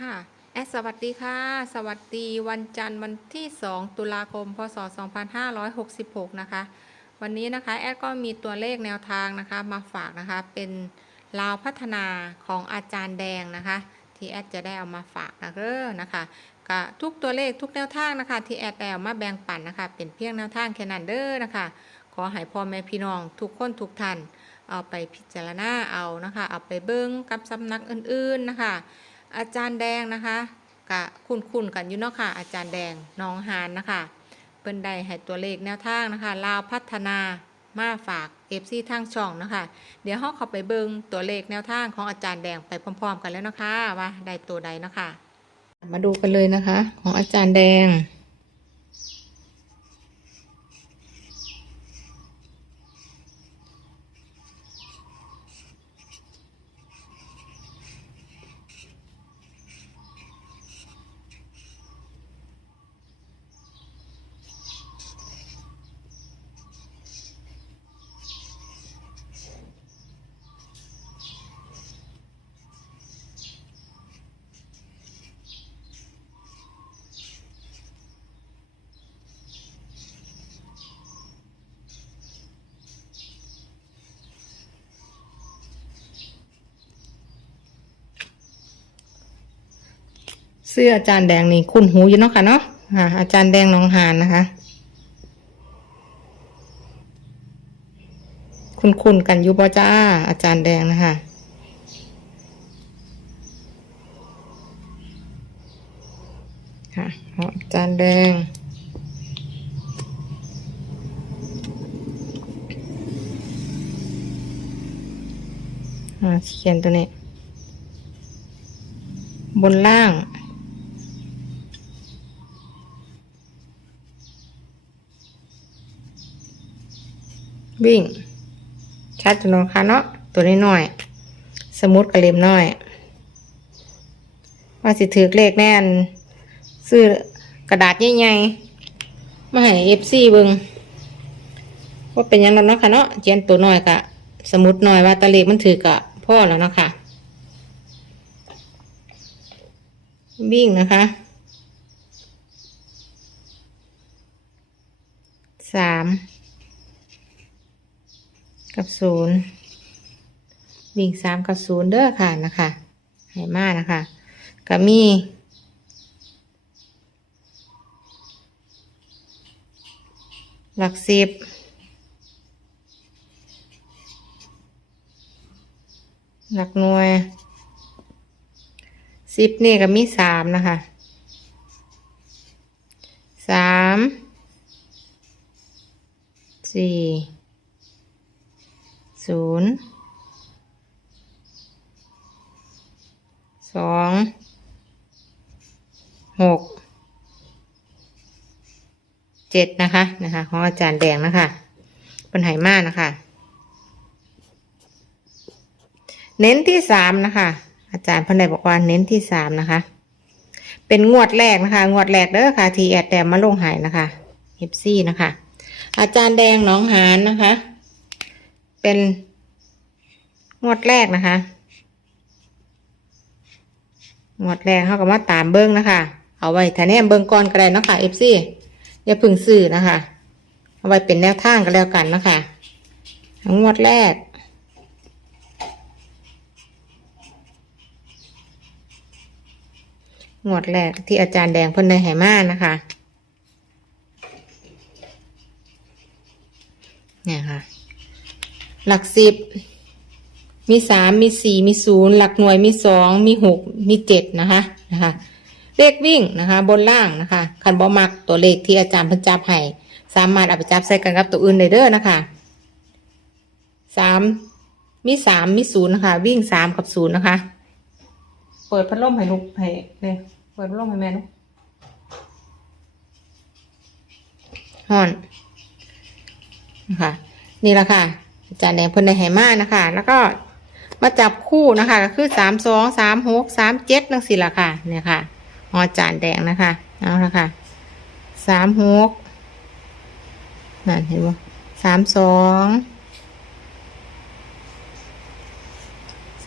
ค่ะแอดสวัสดีค่ะ สวัสดีวันจันทร์วันที่ 2 ตุลาคม พศ 2566 นะคะ วันนี้นะคะแอดก็มีตัวเลขแนวทางนะคะมาฝากนะคะ เป็นลาวพัฒนาของอาจารย์แดงนะคะ ที่แอดจะได้เอามาฝากนะเด้อนะคะก็ทุกตัวเลขทุกแนวทางนะคะ ที่แอดได้เอามาแบ่งปันนะคะ เป็นเพียงแนวทางแค่นั้นเด้อนะคะ ขอให้พ่อแม่พี่น้องทุกคนทุกท่านเอาไปพิจารณาเอานะคะ เอาไปเบิ้งกับสำนักอื่นๆนะคะ อาจารย์แดงนะคะกะคุ้นคุ้นๆกันอยู่เนาะค่ะ อาจารย์แดงน้องหานนะคะเปิ้นได้ให้ตัวเลขแนวทางนะคะลาวพัฒนามาฝากเอฟซีทางช่องนะคะเดี๋ยวเราเข้าไปเบิงตัวเลขแนวทางของอาจารย์แดงไปพร้อม ๆ กันแล้วนะคะว่าได้ตัวใดเนาะคะมาดูกันเลยนะคะ ของอาจารย์แดง สื้ออาจารย์แดงนี่คุ้นหูอยู่เนาะค่ะเนาะอ่าอาจารย์แดงน้องหานนะคะ คุ้นคุ้นๆกันอยู่บ่จ้า อาจารย์แดงนะคะค่ะองอาจารย์แดงอ่าเขียนตัวนี้ บนล่าง วิ่ง ชัดจุนองคะเนาะตัวนี้หน่อย สมุดกระเล็มน้อย ว่าสิถือเลขแน่น ซื้อกระดาษใหญ่ๆมาให้เอฟซีเบิงว่าเป็นยังไงเนาะค่ะเนาะเจียนตัวน้อยกะ สมุดน้อยว่าตะเลขมันถือกะพ่อแล้วเนาะค่ะวิ่งนะคะ สาม กับ ศูนย์วิ่งสามกับศูนย์เด้อค่ะนะคะให้มานะคะก็มีหลักสิบหลักหน่วยสิบนี่ก็มีสามนะคะสามสี่ ศูนย์สองหกเจ็ดนะคะนะคะของอาจารย์แดงนะคะเป็นไหมานะคะ เน้นที่สามนะคะ อาจารย์พันใดบอกว่าเน้นที่สามนะคะ เป็นงวดแรกนะคะ งวดแรกเด้อค่ะทีแอดแดมมาลงหายนะคะเอฟซีนะคะ อาจารย์แดงน้องหานนะคะ เป็นงวดแรกนะคะงวดแรกเขาก็มาตามเบิ้งนะคะ เอาไว้ถ้าแนมเบิ้งก่อนก็ได้นาะคะเอฟซีอย่าพึ่งซื้อนะคะ เอาไว้เป็นแนวทางก็แล้วกันนะคะงวดแรกงวดแรกที่อาจารย์แดงเพิ่นในไหมานะคะ เนี่ยค่ะ หลักสิบ มีสามมีสี่มีศูนย์หลักหน่วยมีสองมีหกมีเจ็ดนะคะนะคะ เลขวิ่งนะคะ บนล่างนะคะคันบอมักตัวเลขที่อาจารย์พิ่นจับให้สามารถเอาไปจับใส่กันกับตัวอื่นได้เด้อนะคะสามมีสามมีศูนย์นะคะ วิ่งสามกับศูนย์นะคะ เปิดพัดลมให้ลูกให้เนี่ยเปิดพัดลมให้แม่ลูกฮอนนะคะนี่แหละค่ะ อาจารย์แดงเพิ่นได้ให้มานะคะ แล้วก็มาจับคู่นะคะก็คือสามสองสามหกสามเจ็ดนั่งสิละค่ะ เนี่ยค่ะของอาจารย์แดงนะคะเอาละค่ะสามหกนั่นเห็นบ่สามสอง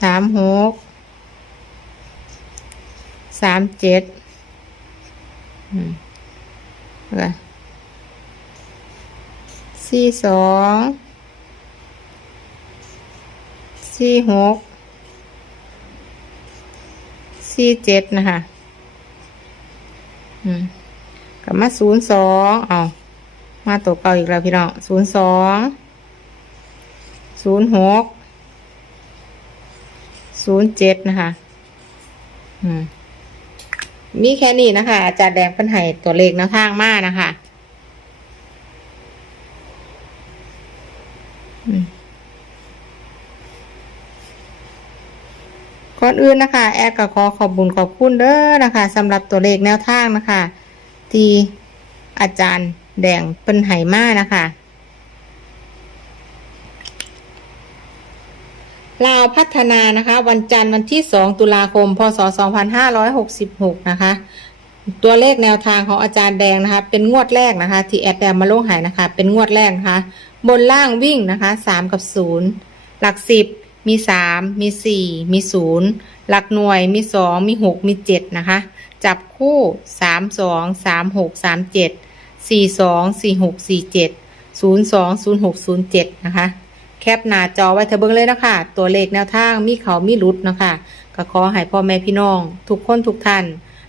สามหกสามเจ็ดอืมแล้วก็สี่สอง สี่หกสี่เจ็ดนะคะ อืมกลับมาศูนย์สองเอามาตัวเก่าอีกแล้วพี่น้องศูนย์สองศูนย์หกศูนย์เจ็ดนะคะ อืมมีแค่นี้นะคะ อาจารย์แดงเป็นให้ตัวเลขแนวทางมากนะคะ อืม ก่ อนอื่นนะคะแอดก็ขอขอบบุญขอบคุณเด้อนะคะสำหรับตัวเลขแนวทางนะคะ ที่อาจารย์แดงเป็นไหมานะคะลาวพัฒนานะคะ วันจันทร์วันที่ 2 ตุลาคม พศ 2566 นะคะ ตัวเลขแนวทางของอาจารย์แดงนะคะ เป็นงวดแรกนะคะ ที่แอดแดงมาลงหายนะคะ เป็นงวดแรกนะคะ บนล่างวิ่งนะคะ 3 กับ 0 หลัก 10 มี3มี4มี0หลักหน่วยมี2มี6มี7นะคะ จับคู่3 2 3 6 3 7 4 2 4 6 4 7 0 2 0 6 0 7นะคะ แคปหน้าจอไว้เถอเบิ่งเลยนะคะตัวเลขแนวทางมีเขามีรุดนะคะก็ขอให้พ่อแม่พี่น้อง ทุกคนทุกท่าน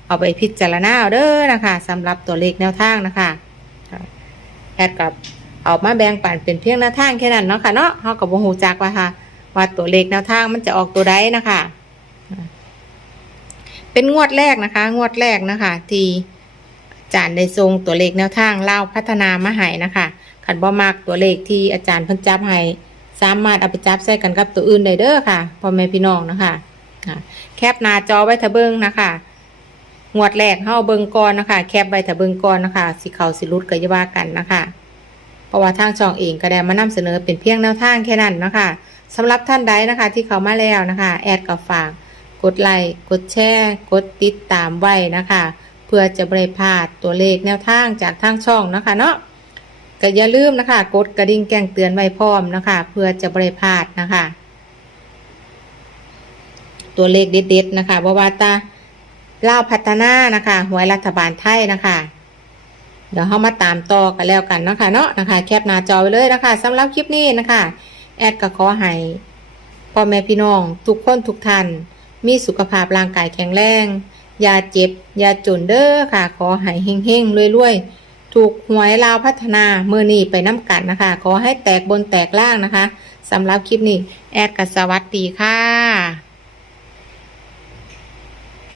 เอาไปพิจารณาเอาเด้อนะคะสำหรับตัวเลขแนวทางนะคะคะแอดกับเอามาแบ่งปันเป็นเพียงแนวทางแค่นั้นเนาะค่ะเนาะเฮากับวงหูจักว่าค่ะ ว่าตัวเลขแนวทางมันจะออกตัวใดนะคะ เป็นงวดแรกนะคะ งวดแรกนะคะ ที่อาจารย์ได้ทรงตัวเลขแนวทางเล่าพัฒนามาให้นะคะขันบ่มากตัวเลขที่อาจารย์พิ่นจับให้สามารถเอาไปจับใส่กันกับตัวอื่นได้เด้อค่ะพ่อแม่พี่น้องนะคะแคปหน้าจอไว้เถอะเบิ่งนะคะงวดแรกเฮาเบิงก่อนนะคะ แคปไว้เถอะเบิ่งก่อนนะคะสิเขาสิรุดก็อย่าว่ากันนะคะเพราะว่าทางช่องเองก็ได้มานำเสนอเป็นเพียงแนวทางแค่นั้นนะคะ สำหรับท่านใดนะคะ ที่เขามาแล้วนะคะ แอดก็ฝากกดไลค์กดแชร์กดติดตามไว้นะคะ เพื่อจะบริพลาดตัวเลขแนวทางจากทางช่องนะคะเนาะก็อย่าลืมนะคะ กดกระดิ่งแจ้งเตือนไว้พร้อมนะคะ เพื่อจะบริพลาดนะคะ ตัวเลขเด็ดๆนะคะบวาตาเล่าพัฒนานะคะหวยรัฐบาลไทยนะคะ เดี๋ยวเข้ามาตามต่อกันแล้วกันเนาะคะเนาะนะคะ แคปหน้าจอไว้เลยนะคะสำหรับคลิปนี้นะคะ แอดก็ขอให้พ่อแม่พี่น้องทุกคนทุกท่าน มีสุขภาพร่างกายแข็งแรง อย่าเจ็บ อย่าจนเด้อค่ะ ขอให้เฮงๆรวยๆ ถูกหวยลาวพัฒนาเมื่อนี้ไปน้ำกันนะคะ ขอให้แตกบนแตกล่างนะคะสำหรับคลิปนี้ แอดกัสวัสดีค่ะ